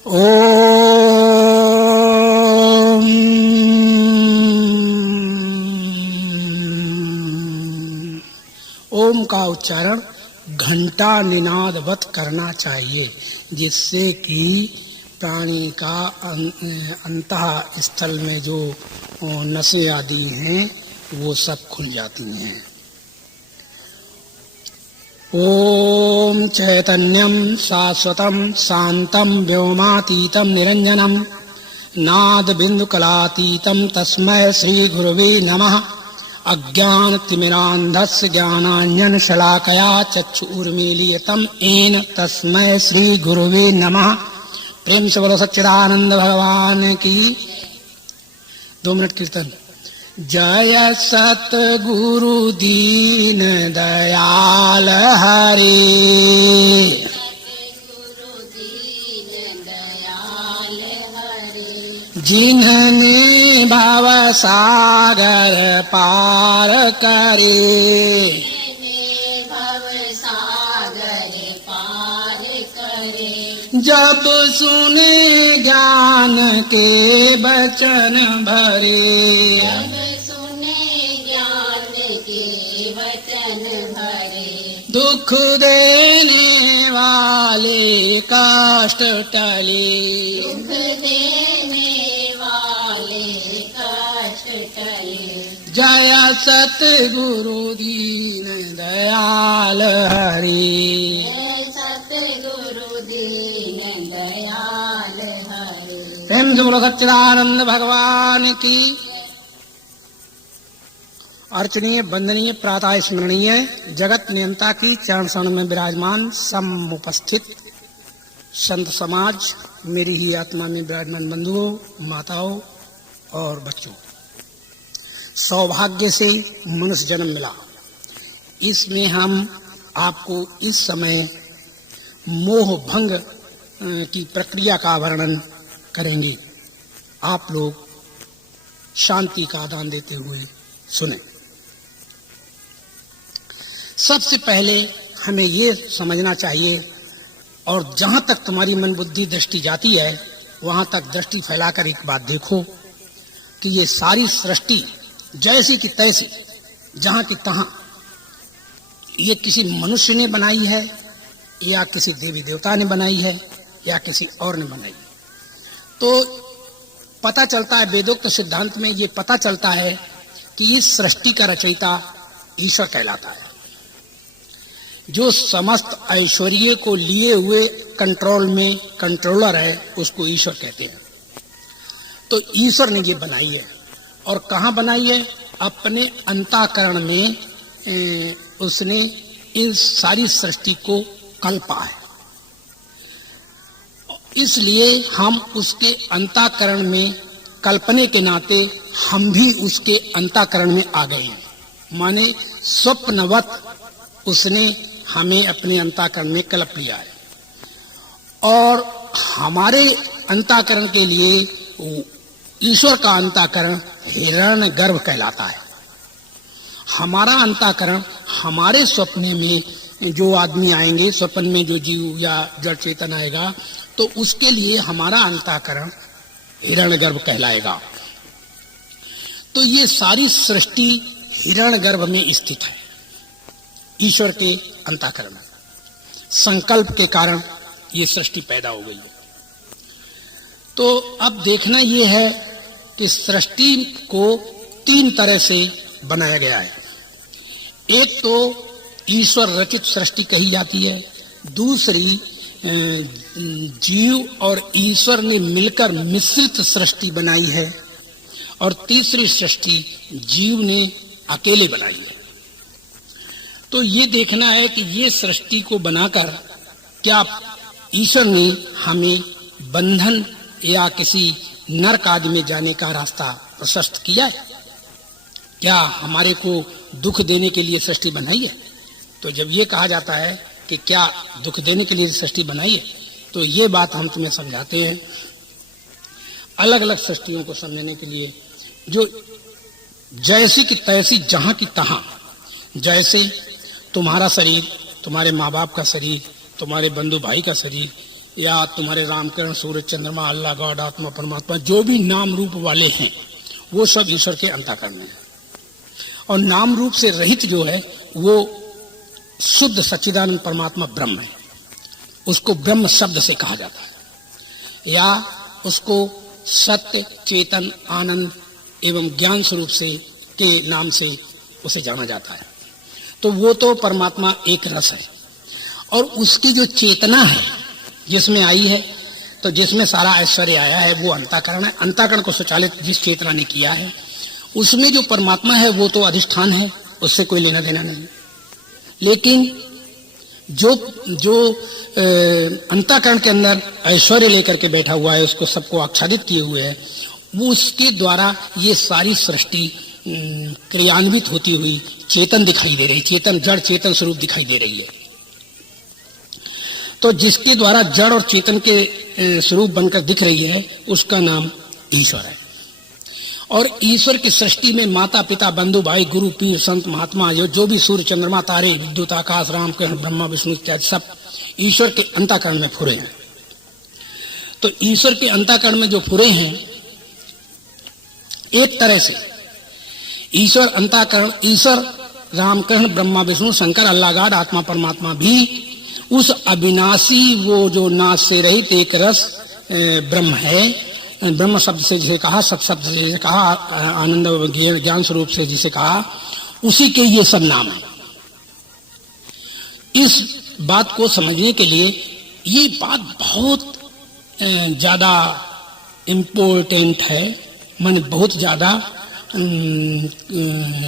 ओम ओम का उच्चारण घंटा निनादवत करना चाहिए, जिससे कि प्राणी का अंतः स्थल में जो नसें आदि हैं वो सब खुल जाती हैं। ओम चैतन्यम शाश्वतम शांतम व्योमातीतम निरंजनम नाद बिंदु कलातीतम तस्मै श्री गुरुवे नमः। अज्ञानतिमिरान्धस्य ज्ञानाञ्जन शलाकया चक्षुरुन्मीलितं येन तस्मै श्री गुरुवे नमः। प्रेम से बोलो सच्चिदानंद भगवान की। 2 मिनट कीर्तन। जय सतगुरु दीन दयाल हरे, जिन्हने भव सागर पार करे, जब सुने ज्ञान के वचन भरे, दुख देने वाले कष्ट टले, जय सतगुरु दीन दयाल हरि। प्रेम से बोलो सच्चिदानंद भगवान की। अर्चनीय वंदनीय प्रातः स्मरणीय जगत नियंता की चरण शरण में विराजमान समुपस्थित संत समाज, मेरी ही आत्मा में विराजमान बंधुओं, माताओं और बच्चों, सौभाग्य से मनुष्य जन्म मिला। इसमें हम आपको इस समय मोह भंग की प्रक्रिया का वर्णन करेंगे। आप लोग शांति का आदान देते हुए सुने। सबसे पहले हमें ये समझना चाहिए, और जहां तक तुम्हारी मन बुद्धि दृष्टि जाती है वहां तक दृष्टि फैलाकर एक बात देखो कि ये सारी सृष्टि जैसी की तैसी, जहां की तहां, ये किसी मनुष्य ने बनाई है या किसी देवी देवता ने बनाई है या किसी और ने बनाई। तो पता चलता है, वेदोक्त सिद्धांत में ये पता चलता है कि इस सृष्टि का रचयिता ईश्वर कहलाता है। जो समस्त ऐश्वर्य को लिए हुए कंट्रोल में कंट्रोलर है, उसको ईश्वर कहते हैं। तो ईश्वर ने ये बनाई है, और कहाँ बनाई है? अपने अंतःकरण में उसने इस सारी सृष्टि को कल्पा है। इसलिए हम उसके अंतःकरण में कल्पने के नाते हम भी उसके अंतःकरण में आ गए हैं। माने स्वप्नवत उसने हमें अपने अंतःकरण में कल्प लिया है, और हमारे अंतःकरण के लिए ईश्वर का अंतःकरण हिरण्यगर्भ कहलाता है। हमारा अंतःकरण, हमारे स्वप्न में जो आदमी आएंगे, स्वप्न में जो जीव या जड़ चेतन आएगा, तो उसके लिए हमारा अंतःकरण हिरण्यगर्भ कहलाएगा। तो ये सारी सृष्टि हिरण्यगर्भ में स्थित है, ईश्वर के अंतःकरण में। संकल्प के कारण ये सृष्टि पैदा हो गई है। तो अब देखना ये है कि सृष्टि को 3 तरह से बनाया गया है। एक तो ईश्वर रचित सृष्टि कही जाती है, दूसरी जीव और ईश्वर ने मिलकर मिश्रित सृष्टि बनाई है, और तीसरी सृष्टि जीव ने अकेले बनाई है। तो ये देखना है कि ये सृष्टि को बनाकर क्या ईश्वर ने हमें बंधन या किसी नरक आदि में जाने का रास्ता प्रशस्त किया है? क्या हमारे को दुख देने के लिए सृष्टि बनाई है? तो जब ये कहा जाता है कि क्या दुख देने के लिए सृष्टि बनाई है, तो ये बात हम तुम्हें समझाते हैं। अलग अलग सृष्टियों को समझने के लिए, जो जैसी की तैसी, जहां की तहां, जैसे तुम्हारा शरीर, तुम्हारे माँ बाप का शरीर, तुम्हारे बंधु भाई का शरीर, या तुम्हारे रामकिरण, सूर्य, चंद्रमा, अल्लाह, गॉड, आत्मा, परमात्मा, जो भी नाम रूप वाले हैं वो सब ईश्वर के अंतःकरण में है। और नाम रूप से रहित जो है वो शुद्ध सच्चिदानंद परमात्मा ब्रह्म है। उसको ब्रह्म शब्द से कहा जाता है, या उसको सत्य, चेतन, आनंद एवं ज्ञान स्वरूप से के नाम से उसे जाना जाता है। तो वो तो परमात्मा एक रस है, और उसकी जो चेतना है जिसमें आई है, तो जिसमें सारा ऐश्वर्य आया है वो अंतःकरण है। अंतःकरण को संचालित जिस चेतना ने किया है उसमें जो परमात्मा है वो तो अधिष्ठान है, उससे कोई लेना देना नहीं। लेकिन जो अंतःकरण के अंदर ऐश्वर्य लेकर के बैठा हुआ है, उसको सबको आच्छादित किए हुए है, वो उसके द्वारा ये सारी सृष्टि क्रियान्वित होती हुई चेतन दिखाई दे रही, चेतन, जड़ चेतन स्वरूप दिखाई दे रही है। तो जिसके द्वारा जड़ और चेतन के स्वरूप बनकर दिख रही है उसका नाम ईश्वर है। और ईश्वर की सृष्टि में माता, पिता, बंधु, भाई, गुरु, पीर, संत, महात्मा, जो भी सूर्य, चंद्रमा, तारे, विद्युत, आकाश, रामकिरण, ब्रह्मा, विष्णु इत्यादि सब ईश्वर के अंतःकरण में फुरे हैं। तो ईश्वर के अंतःकरण में जो फुरे हैं, एक तरह से ईश्वर अंतःकरण, ईश्वर, रामकिरण, ब्रह्मा, विष्णु, शंकर, अल्लाह, गॉड, आत्मा, परमात्मा भी उस अविनाशी, वो जो नाश से रहित एक रस ब्रह्म है। ब्रह्म शब्द से जिसे कहा, सत शब्द से जिसे कहा, आनंद ज्ञान स्वरूप से जिसे कहा, उसी के ये सब नाम है। इस बात को समझने के लिए ये बात बहुत ज्यादा इम्पोर्टेंट है, माने बहुत ज्यादा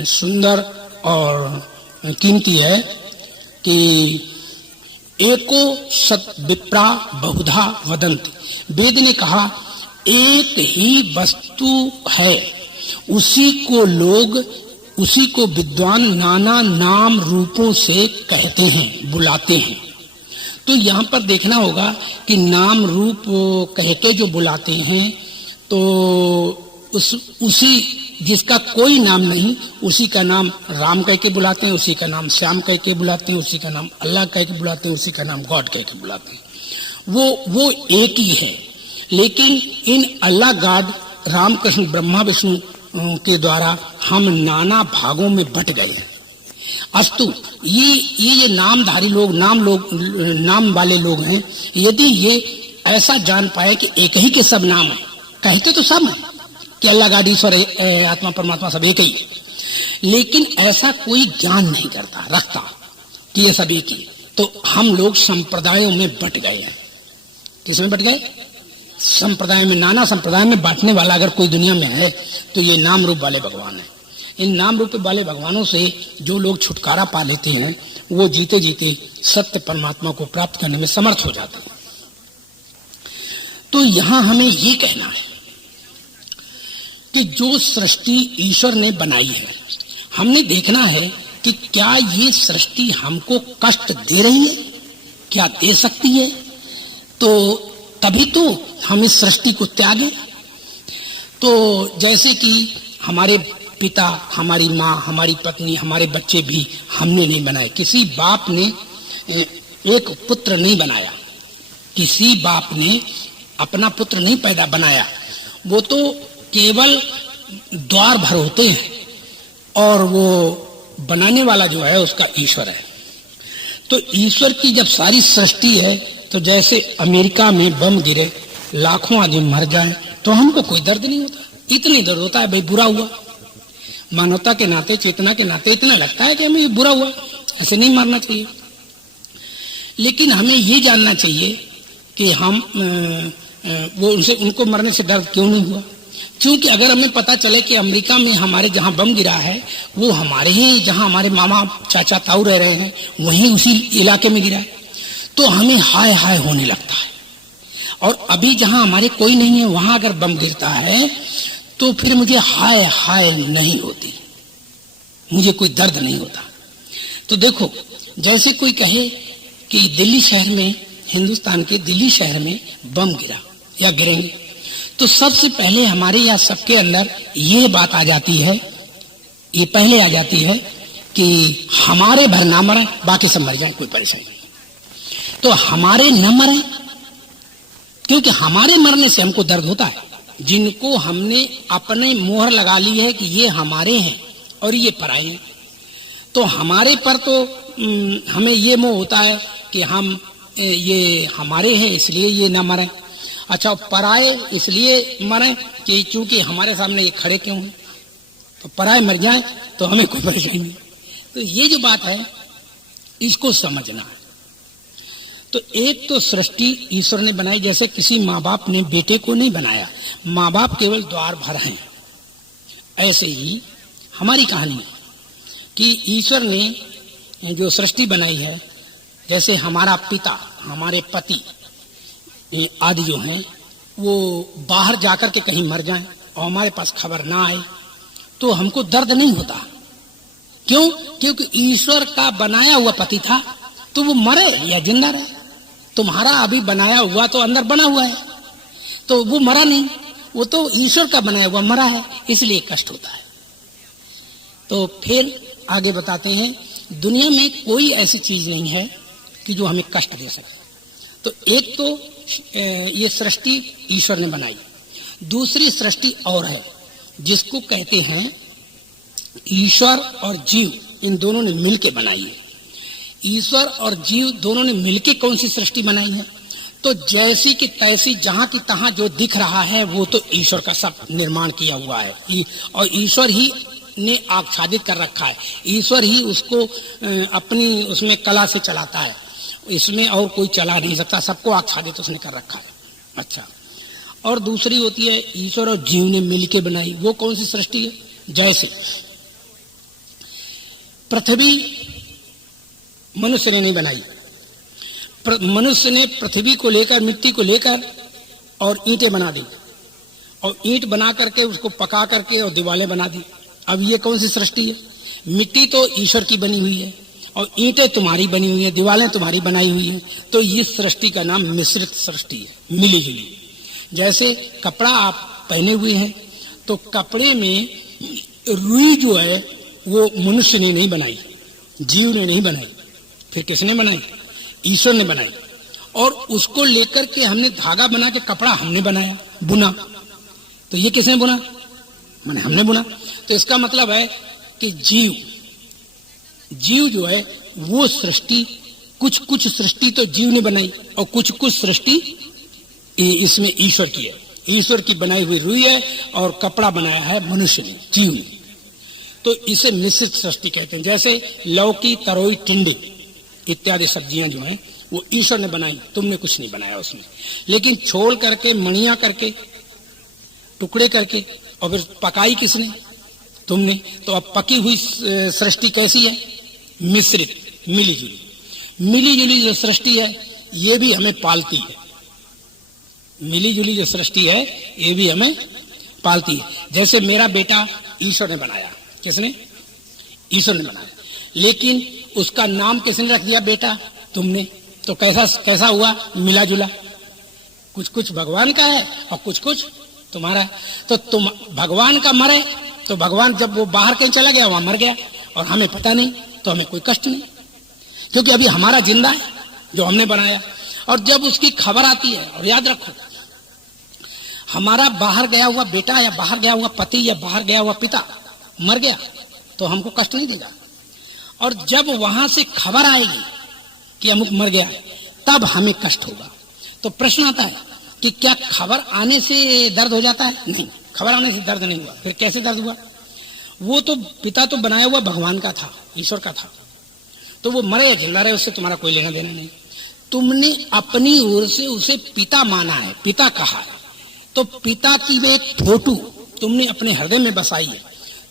सुंदर और कीमती है कि एको सत विप्रा बहुधा वदन्ति। वेद ने कहा एक ही वस्तु है, उसी को विद्वान नाना नाम रूपों से कहते हैं, बुलाते हैं। तो यहाँ पर देखना होगा कि नाम रूप कह के जो बुलाते हैं, तो उसी जिसका कोई नाम नहीं, उसी का नाम राम कह के बुलाते हैं, उसी का नाम श्याम कह के बुलाते हैं, उसी का नाम अल्लाह कह के बुलाते हैं, उसी का नाम गॉड कह के बुलाते हैं। वो एक ही है। लेकिन इन अल्लाह, गॉड, राम, कृष्ण, ब्रह्मा, विष्णु के द्वारा हम नाना भागों में बट गए हैं। अस्तु ये नामधारी लोग, नाम वाले लोग हैं, यदि ये ऐसा जान पाए कि एक ही के सब नाम है, कहते तो सब है कि अल्लाह, गॉड, ईश्वर, आत्मा, परमात्मा सब एक ही, लेकिन ऐसा कोई ज्ञान नहीं रखता कि ये सब एक ही, तो हम लोग संप्रदायों में बट गए हैं। किसमें बट गए? संप्रदाय में। नाना संप्रदाय में बांटने वाला अगर कोई दुनिया में है तो ये नाम रूप वाले भगवान है। इन नाम रूप वाले भगवानों से जो लोग छुटकारा पा लेते हैं वो जीते जीते सत्य परमात्मा को प्राप्त करने में समर्थ हो जाते हैं। तो यहां हमें ये कहना है कि जो सृष्टि ईश्वर ने बनाई है, हमने देखना है कि क्या ये सृष्टि हमको कष्ट दे रही है, क्या दे सकती है, तो तभी तो हम इस सृष्टि को त्यागें। तो जैसे कि हमारे पिता, हमारी माँ, हमारी पत्नी, हमारे बच्चे भी हमने नहीं बनाए। किसी बाप ने एक पुत्र नहीं बनाया, किसी बाप ने अपना पुत्र नहीं पैदा बनाया, वो तो केवल द्वार भर होते हैं, और वो बनाने वाला जो है उसका ईश्वर है। तो ईश्वर की जब सारी सृष्टि है, तो जैसे अमेरिका में बम गिरे, लाखों आदमी मर जाए, तो हमको कोई दर्द नहीं होता। इतनी दर्द होता है भाई बुरा हुआ, मानवता के नाते, चेतना के नाते इतना लगता है कि हमें बुरा हुआ, ऐसे नहीं मारना चाहिए। लेकिन हमें ये जानना चाहिए कि हम उनको मरने से दर्द क्यों नहीं हुआ। क्योंकि अगर हमें पता चले कि अमेरिका में हमारे जहां बम गिरा है वो हमारे ही, जहां हमारे मामा, चाचा, ताऊ रह रहे हैं, वहीं उसी इलाके में गिरा है, तो हमें हाय हाय होने लगता है। और अभी जहां हमारे कोई नहीं है वहां अगर बम गिरता है तो फिर मुझे हाय हाय नहीं होती, मुझे कोई दर्द नहीं होता। तो देखो, जैसे कोई कहे कि दिल्ली शहर में, हिंदुस्तान के दिल्ली शहर में बम गिरा या गिरेंगे, तो सबसे पहले हमारे या सबके अंदर ये बात आ जाती है, ये पहले आ जाती है कि हमारे भर ना मरे, बाकी सब मर जाए, कोई परेशानी नहीं। तो हमारे न मरे क्योंकि हमारे मरने से हमको दर्द होता है। जिनको हमने अपने मोहर लगा ली है कि ये हमारे हैं और ये पराए हैं, तो हमारे पर तो हमें ये मोह होता है कि हम ये हमारे हैं इसलिए ये ना मरे। अच्छा, पराए इसलिए मरे कि चूंकि हमारे सामने ये खड़े क्यों हैं, तो पराए मर जाए तो हमें कोई परेशानी नहीं। तो ये जो बात है इसको समझना है। तो एक तो सृष्टि ईश्वर ने बनाई, जैसे किसी माँ बाप ने बेटे को नहीं बनाया, माँ बाप केवल द्वार भर हैं। ऐसे ही हमारी कहानी है कि ईश्वर ने जो सृष्टि बनाई है, जैसे हमारा पिता, हमारे पति आदि जो हैं वो बाहर जाकर के कहीं मर जाएं और हमारे पास खबर ना आए तो हमको दर्द नहीं होता। क्यों? क्योंकि ईश्वर का बनाया हुआ पति था, तो वो मरे या जिंदा रहे। तुम्हारा अभी बनाया हुआ तो अंदर बना हुआ है, तो वो मरा नहीं, वो तो ईश्वर का बनाया हुआ मरा है, इसलिए कष्ट होता है। तो फिर आगे बताते हैं, दुनिया में कोई ऐसी चीज नहीं है कि जो हमें कष्ट दे सके। तो एक तो ये सृष्टि ईश्वर ने बनाई, दूसरी सृष्टि और है जिसको कहते हैं ईश्वर और जीव, इन दोनों ने मिलके बनाई है। ईश्वर और जीव दोनों ने मिलके कौन सी सृष्टि बनाई है? तो जैसी की तैसी, जहां की तहां जो दिख रहा है वो तो ईश्वर का सब निर्माण किया हुआ है और ईश्वर ही ने आच्छादित कर रखा है। ईश्वर ही उसको अपनी उसमें कला से चलाता है, इसमें और कोई चला नहीं सकता, सबको आच्छादित उसने कर रखा है। अच्छा, और दूसरी होती है ईश्वर और जीव ने मिलके बनाई, वो कौन सी सृष्टि है? जैसे पृथ्वी मनुष्य ने नहीं बनाई, मनुष्य ने पृथ्वी को लेकर, मिट्टी को लेकर और ईंटें बना दी और ईंट बना करके उसको पका करके और दीवारें बना दी। अब ये कौन सी सृष्टि है? मिट्टी तो ईश्वर की बनी हुई है और ईंटें तुम्हारी बनी हुई है, दीवारें तुम्हारी बनाई हुई है। तो इस सृष्टि का नाम मिश्रित सृष्टि है, मिली जुली। जैसे कपड़ा आप पहने हुए हैं तो कपड़े में रुई जो है वो मनुष्य ने नहीं बनाई, जीव ने नहीं बनाई, फिर किसने बनाई? ईश्वर ने बनाई। और उसको लेकर के हमने धागा बना के कपड़ा हमने बनाया, बुना। तो ये किसने बुना? माने हमने बुना। तो इसका मतलब है कि जीव जो है वो सृष्टि, कुछ सृष्टि तो जीव ने बनाई और कुछ सृष्टि इसमें ईश्वर की है। ईश्वर की बनाई हुई रुई है और कपड़ा बनाया है मनुष्य ने, जीव ने। तो इसे मिश्रित सृष्टि कहते हैं। जैसे लौकी, तरोई, टिंडे इत्यादि सब्जियां जो हैं वो ईश्वर ने बनाई, तुमने कुछ नहीं बनाया उसमें। लेकिन छोल करके, मणिया करके, टुकड़े करके और फिर पकाई किसने? तुमने। तो अब पकी हुई सृष्टि कैसी है? मिश्रित, मिली जुली। मिली जुली जो सृष्टि है ये भी हमें पालती है। मिली जुली जो सृष्टि है ये भी हमें पालती है। जैसे मेरा बेटा ईश्वर ने बनाया, किसने? ईश्वर ने बनाया, लेकिन उसका नाम किसने रख दिया? बेटा, तुमने। तो कैसा हुआ? मिला जुला। कुछ भगवान का है और कुछ तुम्हारा। तो तुम भगवान का मरे तो भगवान जब वो बाहर कहीं चला गया वहां मर गया और हमें पता नहीं, तो हमें कोई कष्ट नहीं, क्योंकि अभी हमारा जिंदा है जो हमने बनाया। और जब उसकी खबर आती है, और याद रखो, हमारा बाहर गया हुआ बेटा या बाहर गया हुआ पति या बाहर गया हुआ पिता मर गया तो हमको कष्ट नहीं देगा। और जब वहां से खबर आएगी कि अमुक मर गया तब हमें कष्ट होगा। तो प्रश्न आता है कि क्या खबर आने से दर्द हो जाता है? नहीं, खबर आने से दर्द नहीं हुआ। फिर कैसे दर्द हुआ? वो तो पिता तो बनाया हुआ भगवान का था, ईश्वर का था, तो वो मरे या जिंदा रहे उससे तुम्हारा कोई लेना देना नहीं। तुमने अपनी ओर से उसे पिता माना है, पिता कहा है, तो पिता की वे एक फोटो तुमने अपने हृदय में बसाई है।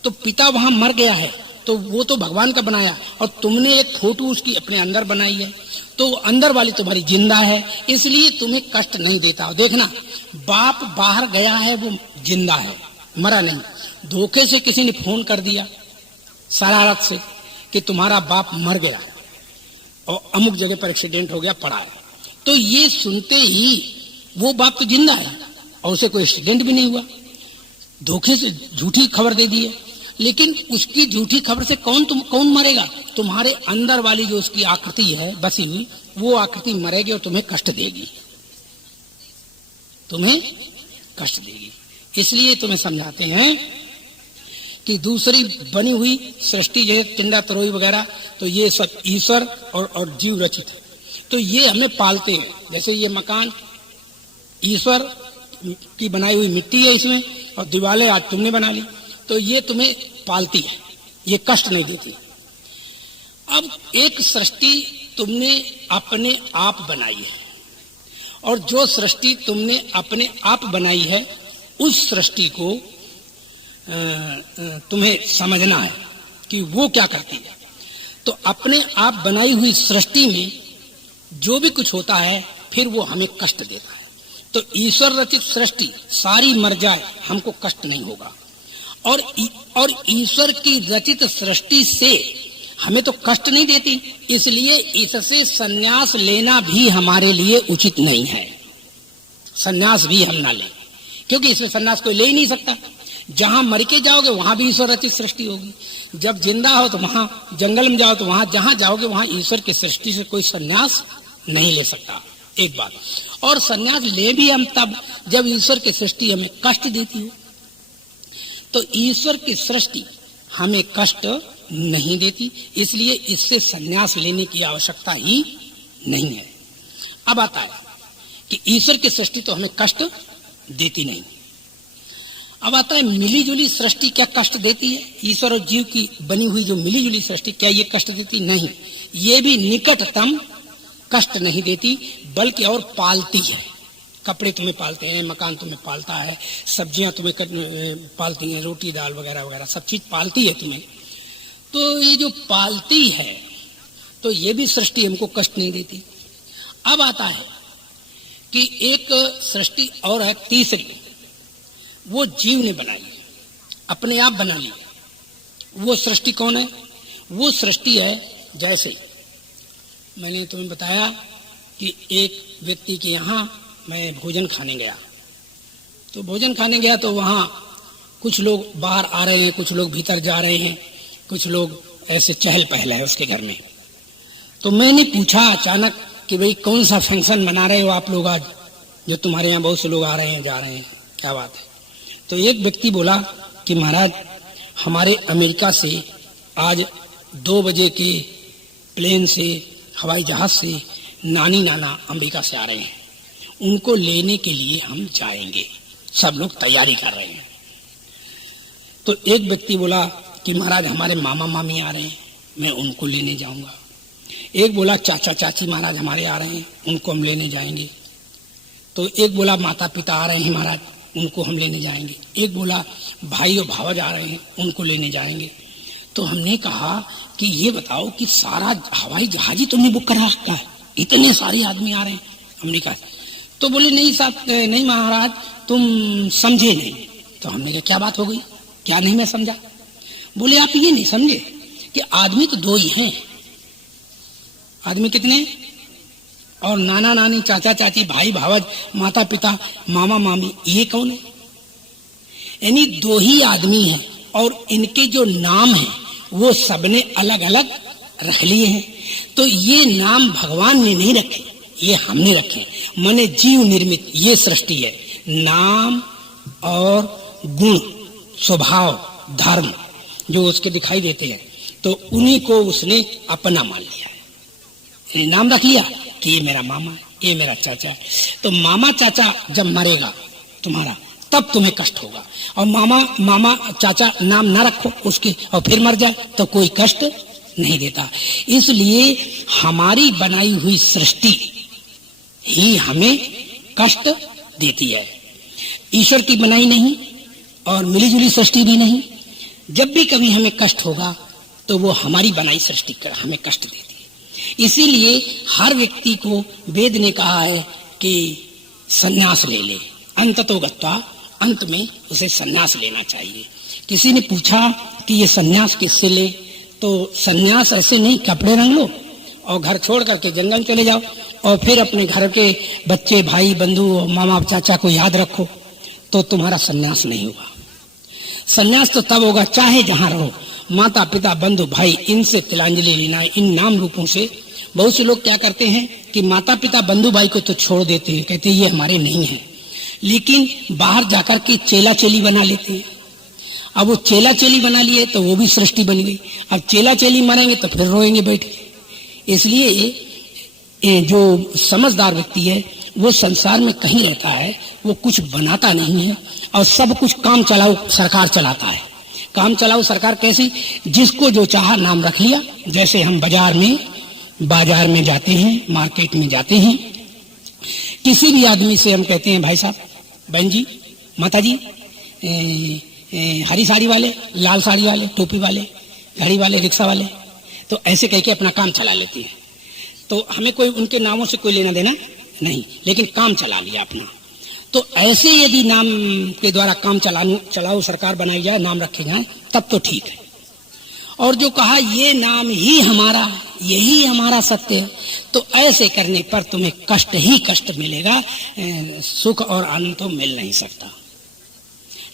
तो पिता वहां मर गया है तो वो तो भगवान का बनाया और तुमने एक फोटो उसकी अपने अंदर बनाई है, तो अंदर वाली तुम्हारी जिंदा है, इसलिए तुम्हें कष्ट नहीं देता। देखना, बाप बाहर गया है वो जिंदा है, मरा नहीं। धोखे से किसी ने फोन कर दिया शरारत से कि तुम्हारा बाप मर गया और अमुक जगह पर एक्सीडेंट हो गया, पड़ा है, तो ये सुनते ही वो बाप तो जिंदा है और उसे कोई एक्सीडेंट भी नहीं हुआ, धोखे से झूठी खबर दे दी है। लेकिन उसकी झूठी खबर से कौन मरेगा? तुम्हारे अंदर वाली जो उसकी आकृति है बसी हुई, वो आकृति मरेगी और तुम्हें कष्ट देगी। तुम्हें कष्ट देगी। इसलिए तुम्हें समझाते हैं कि दूसरी बनी हुई सृष्टि जैसे टिंडा तरोई वगैरह, तो ये सब ईश्वर और जीव रचित है, तो ये हमें पालते हैं। जैसे ये मकान ईश्वर की बनाई हुई मिट्टी है इसमें, और दीवारें आज तुमने बना ली, तो ये तुम्हें पालती है, ये कष्ट नहीं देती। अब एक सृष्टि तुमने अपने आप बनाई है, और जो सृष्टि तुमने अपने आप बनाई है उस सृष्टि को तुम्हें समझना है कि वो क्या करती है। तो अपने आप बनाई हुई सृष्टि में जो भी कुछ होता है फिर वो हमें कष्ट देता है। तो ईश्वर रचित सृष्टि सारी मर जाए हमको कष्ट नहीं होगा, और ईश्वर की रचित सृष्टि से हमें तो कष्ट नहीं देती, इसलिए इससे संन्यास लेना भी हमारे लिए उचित नहीं है। संन्यास भी हम ना लें, क्योंकि इसमें संन्यास कोई ले ही नहीं सकता। जहां मर के जाओगे वहां भी ईश्वर रचित सृष्टि होगी, जब जिंदा हो तो वहां जंगल में जाओ तो वहां जहां जाओगे वहां ईश्वर की सृष्टि से कोई संन्यास नहीं ले सकता, एक बात। और संन्यास ले भी हम तब जब ईश्वर की सृष्टि हमें कष्ट देती हो। तो ईश्वर की सृष्टि हमें कष्ट नहीं देती, इसलिए इससे संन्यास लेने की आवश्यकता ही नहीं है। अब आता है कि ईश्वर की सृष्टि तो हमें कष्ट देती नहीं। अब आता है मिली जुली सृष्टि क्या कष्ट देती है? ईश्वर और जीव की बनी हुई जो मिली जुली सृष्टि क्या ये कष्ट देती? नहीं, ये भी निकटतम कष्ट नहीं देती, बल्कि और पालती है। कपड़े तुम्हें पालते हैं, मकान तुम्हें पालता है, सब्जियां तुम्हें पालती हैं, रोटी दाल वगैरह वगैरह सब चीज पालती है तुम्हें। तो ये जो पालती है तो ये भी सृष्टि हमको कष्ट नहीं देती। अब आता है कि एक सृष्टि और है तीसरी, वो जीव ने बनाई, अपने आप बना ली। वो सृष्टि कौन है? वो सृष्टि है जैसे मैंने तुम्हें बताया कि एक व्यक्ति के यहाँ मैं भोजन खाने गया, तो भोजन खाने गया तो वहाँ कुछ लोग बाहर आ रहे हैं, कुछ लोग भीतर जा रहे हैं, कुछ लोग ऐसे चहल पहल है उसके घर में। तो मैंने पूछा अचानक कि भाई कौन सा फंक्शन मना रहे हो आप लोग आज, जो तुम्हारे यहाँ बहुत से लोग आ रहे हैं जा रहे हैं, क्या बात है? तो एक व्यक्ति बोला कि महाराज हमारे अमेरिका से आज 2 बजे के प्लेन से, हवाई जहाज से नानी नाना अमेरिका से आ रहे हैं, उनको लेने के लिए हम जाएंगे, सब लोग तैयारी कर रहे हैं। तो एक व्यक्ति बोला कि महाराज हमारे मामा मामी आ रहे हैं, मैं उनको लेने जाऊंगा। एक बोला चाचा चाची महाराज हमारे आ रहे हैं, उनको हम लेने जाएंगे। तो एक बोला माता पिता आ रहे हैं महाराज, उनको हम लेने जाएंगे। एक बोला भाई और भावज आ रहे हैं, उनको लेने जाएंगे। तो हमने कहा कि ये बताओ कि सारा हवाई जहाज ही तुमने बुक करा रखा है, इतने सारे आदमी आ रहे हैं अमेरिका से? तो बोले नहीं महाराज तुम समझे नहीं। तो हमने कहा क्या बात हो गई, क्या नहीं मैं समझा? बोले आप ये नहीं समझे कि आदमी तो 2 ही हैं। आदमी कितने? और नाना नानी चाचा चाची भाई भावज माता पिता मामा मामी, ये कौन है? यानी 2 ही आदमी हैं, और इनके जो नाम हैं वो सबने अलग अलग रख लिए हैं। तो ये नाम भगवान ने नहीं रखे, ये हमने रखे, माने जीव निर्मित ये सृष्टि है। नाम और गुण स्वभाव धर्म जो उसके दिखाई देते हैं, तो उन्हीं को उसने अपना मान लिया है। नाम रख लिया कि ये मेरा मामा है, ये मेरा चाचा है। तो मामा चाचा जब मरेगा तुम्हारा तब तुम्हें कष्ट होगा, और मामा चाचा नाम ना रखो उसके और फिर मर जाए तो कोई कष्ट नहीं देता। इसलिए हमारी बनाई हुई सृष्टि ही हमें कष्ट देती है, ईश्वर की बनाई नहीं और मिलीजुली सृष्टि भी नहीं। जब भी कभी हमें कष्ट होगा तो वो हमारी बनाई सृष्टि हमें कष्ट देती है। इसीलिए हर व्यक्ति को वेद ने कहा है कि संन्यास ले ले, अंततो गत्वा, अंत में उसे संन्यास लेना चाहिए। किसी ने पूछा कि ये संन्यास किससे ले, तो संन्यास ऐसे नहीं, कपड़े रंग लो और घर छोड़ करके जंगल चले जाओ और फिर अपने घर के बच्चे भाई बंधु मामा चाचा को याद रखो, तो तुम्हारा संन्यास नहीं होगा। संन्यास तो तब होगा चाहे जहां रहो, माता पिता बंधु भाई इनसे तिलांजलि लेना है, इन नाम रूपों से। बहुत से लोग क्या करते हैं कि माता पिता बंधु भाई को तो छोड़ देते हैं, कहते हैं ये हमारे नहीं है, लेकिन बाहर जाकर के चेला चेली बना लेते हैं। अब वो चेला चेली बना लिए तो वो भी सृष्टि बन गई। अब चेला चेली मरेंगे तो फिर रोएंगे बैठ के। इसलिए जो समझदार व्यक्ति है वो संसार में कहीं रहता है, वो कुछ बनाता नहीं है और सब कुछ काम चलाओ सरकार चलाता है। काम चलाओ सरकार कैसी? जिसको जो चाहा नाम रख लिया। जैसे हम बाजार में जाते हैं, मार्केट में जाते हैं, किसी भी आदमी से हम कहते हैं भाई साहब, बहन जी, माता जी, हरी साड़ी वाले, लाल साड़ी वाले, टोपी वाले, घड़ी वाले, रिक्शा वाले, तो ऐसे कह के अपना काम चला लेते हैं। तो हमें कोई उनके नामों से कोई लेना देना नहीं, लेकिन काम चला लिया अपना। तो ऐसे यदि नाम के द्वारा काम चलाओ सरकार बनाई जाए, नाम रखे जाए, तब तो ठीक है। और जो कहा ये नाम ही हमारा, यही हमारा सत्य है, तो ऐसे करने पर तुम्हें कष्ट ही कष्ट मिलेगा, सुख और आनंद तो मिल नहीं सकता।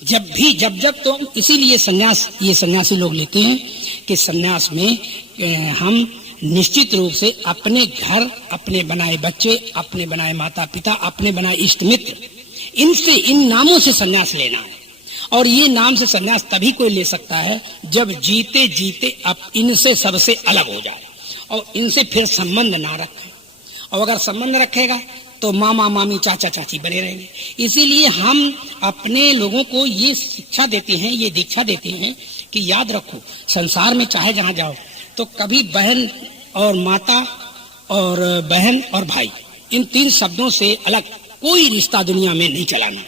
जब तो इसीलिए संन्यास, ये सन्यासी लोग लेते हैं कि संन्यास में हम निश्चित रूप से अपने घर, अपने बनाए बच्चे, अपने बनाए माता पिता, अपने बनाए इष्ट मित्र, इनसे, इन नामों से संन्यास लेना है। और ये नाम से संन्यास तभी कोई ले सकता है जब जीते जीते अब इनसे सबसे अलग हो जाए और इनसे फिर संबंध ना रखे। और अगर संबंध रखेगा तो मामा मामी चाचा चाची बने रहेंगे। इसीलिए हम अपने लोगों को ये शिक्षा देते हैं, ये दीक्षा देते हैं कि याद रखो, संसार में चाहे जहां जाओ तो कभी बहन और माता और बहन और भाई, इन तीन शब्दों से अलग कोई रिश्ता दुनिया में नहीं चलाना।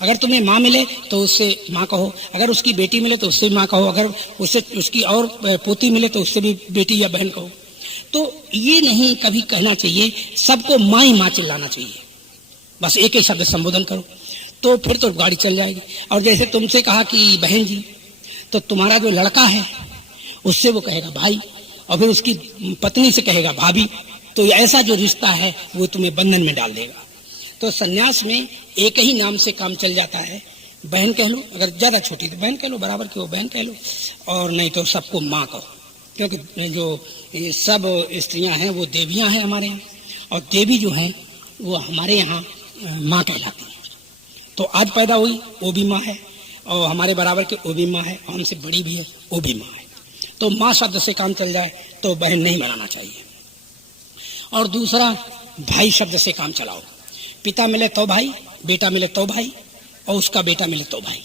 अगर तुम्हें माँ मिले तो उससे माँ कहो, अगर उसकी बेटी मिले तो उससे माँ कहो, अगर उससे उसकी और पोती मिले तो उससे भी बेटी या बहन कहो। तो ये नहीं कभी कहना चाहिए सबको माँ ही माँ चिल्लाना चाहिए, बस एक ही शब्द संबोधन करो, तो फिर तो गाड़ी चल जाएगी। और जैसे तुमसे कहा कि बहन जी, तो तुम्हारा जो लड़का है उससे वो कहेगा भाई, और फिर उसकी पत्नी से कहेगा भाभी। तो ऐसा जो रिश्ता है वो तुम्हें बंधन में डाल देगा। तो सन्यास में एक ही नाम से काम चल जाता है। बहन कह लो, अगर ज्यादा छोटी तो बहन कह लो, बराबर की हो बहन कह लो, और नहीं तो सबको माँ कहो, क्योंकि जो सब स्त्रियां हैं वो देवियां हैं हमारे यहाँ, और देवी जो हैं वो हमारे यहाँ माँ कहलाती हैं। तो आज पैदा हुई वो भी माँ है, और हमारे बराबर के वो भी माँ है, और हमसे बड़ी भी है वो भी माँ है। तो माँ शब्द से काम चल जाए तो बहन नहीं बनाना चाहिए। और दूसरा, भाई शब्द से काम चलाओ। पिता मिले तो भाई, बेटा मिले तो भाई, और उसका बेटा मिले तो भाई।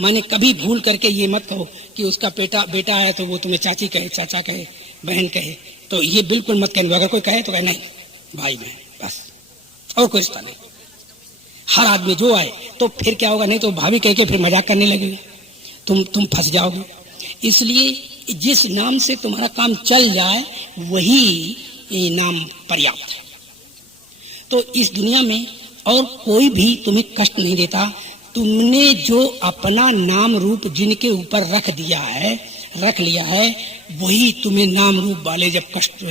माने कभी भूल करके ये मत कहो कि उसका बेटा है तो वो तुम्हें चाची कहे, चाचा कहे, बहन कहे, तो ये बिल्कुल मत कहना। अगर कोई कहे तो कहे नहीं, भाई बहन बस, और कोई रिश्ता नहीं। हर आदमी जो आए, तो फिर क्या होगा, नहीं तो भाभी कह के फिर मजाक करने लगेगा, तुम फंस जाओगे। इसलिए जिस नाम से तुम्हारा काम चल जाए वही नाम पर्याप्त है। तो इस दुनिया में और कोई भी तुम्हें कष्ट नहीं देता। तुमने जो अपना नाम रूप जिनके ऊपर रख लिया है, वही तुम्हें नाम रूप वाले जब कष्ट,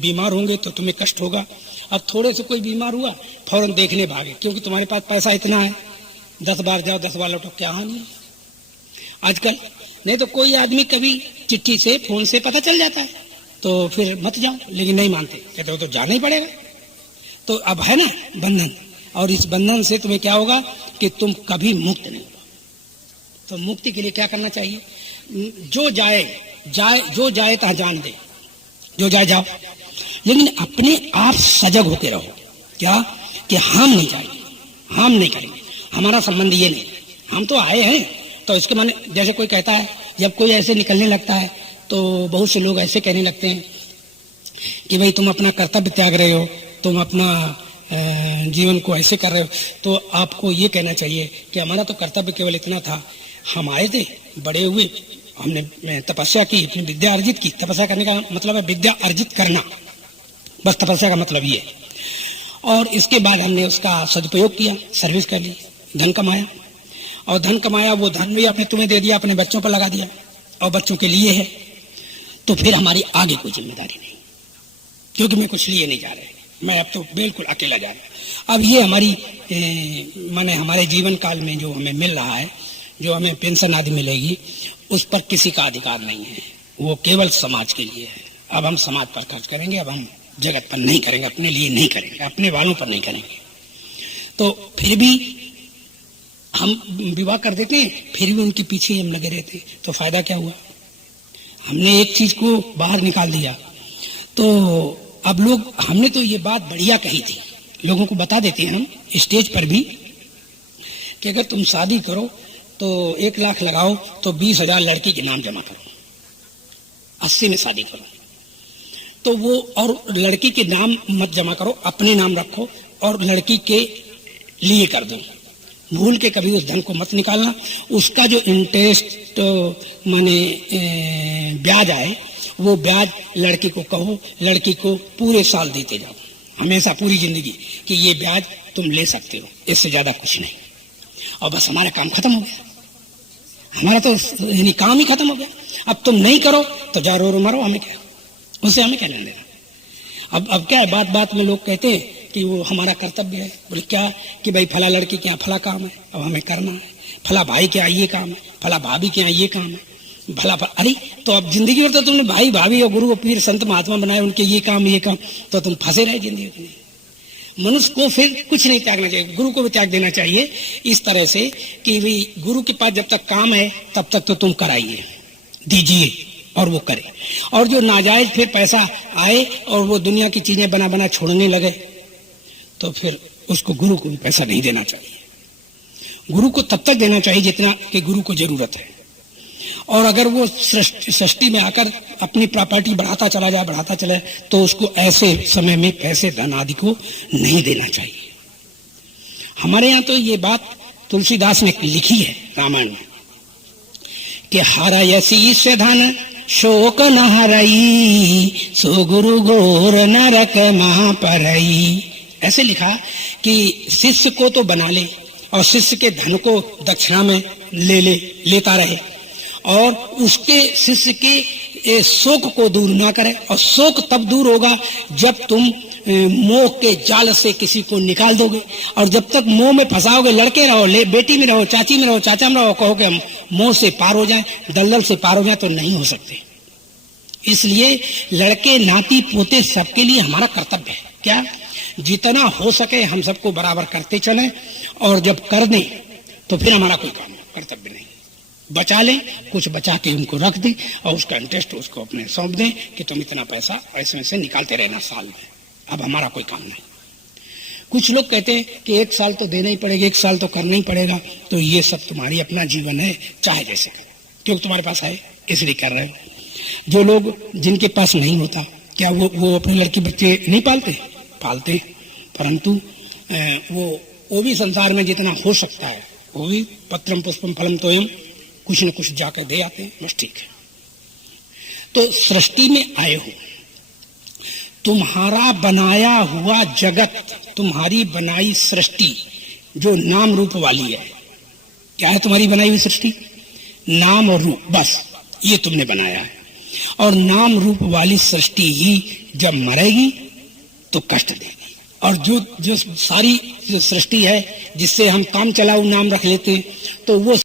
बीमार होंगे तो तुम्हें कष्ट होगा। अब थोड़े से कोई बीमार हुआ, फौरन देखने भागे, क्योंकि तुम्हारे पास पैसा इतना है, 10 बार जाओ 10 बार लौटो, क्या हानि है आजकल। नहीं तो कोई आदमी कभी चिट्ठी से, फोन से पता चल जाता है, तो फिर मत जाओ, लेकिन नहीं मानते, कहते हो तो जाना ही पड़ेगा। तो अब है ना बंधन, और इस बंधन से तुम्हें क्या होगा कि तुम कभी मुक्त नहीं होगा। तो मुक्ति के लिए क्या करना चाहिए? जो जाए ता जान दे, जो जाए जाओ, लेकिन अपने आप सजग होते रहो। क्या कि हम नहीं जाएंगे, हम नहीं करेंगे, हमारा संबंध ये नहीं, हम तो आए हैं। तो इसके माने, जैसे कोई कहता है, जब कोई ऐसे निकलने लगता है तो बहुत से लोग ऐसे कहने लगते हैं कि भाई तुम अपना कर्तव्य त्याग रहे हो, तुम अपना जीवन को ऐसे कर रहे हो। तो आपको ये कहना चाहिए कि हमारा तो कर्तव्य केवल इतना था, हम आए थे, बड़े हुए, हमने तपस्या की, अपनी विद्या अर्जित की। तपस्या करने का मतलब है विद्या अर्जित करना, बस तपस्या का मतलब ये है। और इसके बाद हमने उसका सदुपयोग किया, सर्विस कर ली, धन कमाया, और धन कमाया, वो धन भी आपने तुम्हें दे दिया, अपने बच्चों पर लगा दिया, और बच्चों के लिए है। तो फिर हमारी आगे कोई जिम्मेदारी नहीं, क्योंकि मैं कुछ लिए नहीं जा रहे, मैं अब तो बिल्कुल अकेला जा रहा। अब ये हमारी माने हमारे जीवन काल में जो हमें मिल रहा है, जो हमें पेंशन आदि मिलेगी, उस पर किसी का अधिकार नहीं है, वो केवल समाज के लिए है। अब हम समाज पर खर्च करेंगे, अब हम जगत पर नहीं करेंगे, अपने लिए नहीं करेंगे, अपने वालों पर नहीं करेंगे। तो फिर भी हम विवाह कर देते हैं, फिर भी उनके पीछे हम लगे रहते, तो फायदा क्या हुआ? हमने एक चीज को बाहर निकाल दिया। तो अब लोग, हमने तो ये बात बढ़िया कही थी, लोगों को बता देते हैं हम स्टेज पर भी कि अगर तुम शादी करो तो 1 लाख लगाओ तो 20,000 लड़की के नाम जमा करो, 80 में शादी करो। तो वो, और लड़की के नाम मत जमा करो, अपने नाम रखो और लड़की के लिए कर दो, भूल के कभी उस धन को मत निकालना। उसका जो इंटरेस्ट माने ब्याज आए, वो ब्याज लड़की को कहो, लड़की को पूरे साल देते जाओ, हमेशा पूरी जिंदगी, कि ये ब्याज तुम ले सकते हो, इससे ज्यादा कुछ नहीं। और बस हमारा काम खत्म हो गया, हमारा तो यानी काम ही खत्म हो गया। अब तुम नहीं करो तो जा रो मरो, हमें क्या, उससे हमें क्या लेना देना। अब क्या है, बात बात में लोग कहते हैं कि वो हमारा कर्तव्य है। बोले क्या? कि भाई फला लड़की के यहाँ फला काम है, अब हमें करना है, फला भाई के यहाँ ये काम है, फला भाभी के यहाँ ये काम है, भला अरे तो अब जिंदगी में तो तुमने भाई भाभी और गुरु पीर संत महात्मा बनाए, उनके ये काम, तो तुम फंसे रहे जिंदगी में। मनुष्य को फिर कुछ नहीं त्यागना चाहिए, गुरु को भी त्याग देना चाहिए इस तरह से कि भाई गुरु के पास जब तक काम है तब तक तो तुम कराइए, दीजिए और वो करे। और जो नाजायज फिर पैसा आए और वो दुनिया की चीजें बना बना छोड़ने लगे, तो फिर उसको गुरु को भी पैसा नहीं देना चाहिए। गुरु को तब तक देना चाहिए जितना कि गुरु को जरूरत है। और अगर वो सृष्टि में आकर अपनी प्रॉपर्टी बढ़ाता चला जाए तो उसको ऐसे समय में पैसे धन आदि को नहीं देना चाहिए। हमारे यहाँ तो ये बात तुलसीदास ने लिखी है रामायण में कि हरयसी से धन शोक न हरई, सो गुरु घोर नरक महा परई। ऐसे लिखा कि शिष्य को तो बना ले और शिष्य के धन को दक्षिणा में लेता रहे, और उसके शिष्य के शोक को दूर ना करे। और शोक तब दूर होगा जब तुम मोह के जाल से किसी को निकाल दोगे। और जब तक मोह में फंसाओगे, लड़के रहो, बेटी में रहो, चाची में रहो, चाचा में रहो, कहोगे हम मोह से पार हो जाएं, दलदल से पार हो जाएं, तो नहीं हो सकते। इसलिए लड़के नाती पोते सबके लिए हमारा कर्तव्य है क्या, जितना हो सके हम सबको बराबर करते चलें, और जब कर दें तो फिर हमारा कोई काम कर्तव्य नहीं। बचा लें, कुछ बचा के उनको रख दें और उसका इंटरेस्ट उसको अपने सौंप दें कि तुम इतना पैसा ऐसे से निकालते रहना साल में, अब हमारा कोई काम नहीं। कुछ लोग कहते हैं कि 1 साल तो देना ही पड़ेगा, 1 साल तो करना ही पड़ेगा। तो ये सब तुम्हारी अपना जीवन है, चाहे जैसे करो, क्योंकि तुम्हारे पास है इसलिए कर रहे हो। जो लोग जिनके पास नहीं होता, क्या वो अपने लड़की बच्चे नहीं पालते, परंतु वो भी संसार में जितना हो सकता है वो भी पत्रम पुष्पम फलम तोयम कुछ न कुछ जाकर दे आते हैं, बस ठीक है। तो सृष्टि में आए हो, तुम्हारा बनाया हुआ जगत, तुम्हारी बनाई सृष्टि जो नाम रूप वाली है, क्या है तुम्हारी बनाई हुई सृष्टि? नाम और रूप, बस ये तुमने बनाया है। और नाम रूप वाली सृष्टि ही जब मरेगी तो कष्ट देगी। और जो सारी जो सृष्टि है जिससे हम काम चलाऊ नाम रख लेते हैं, तो वो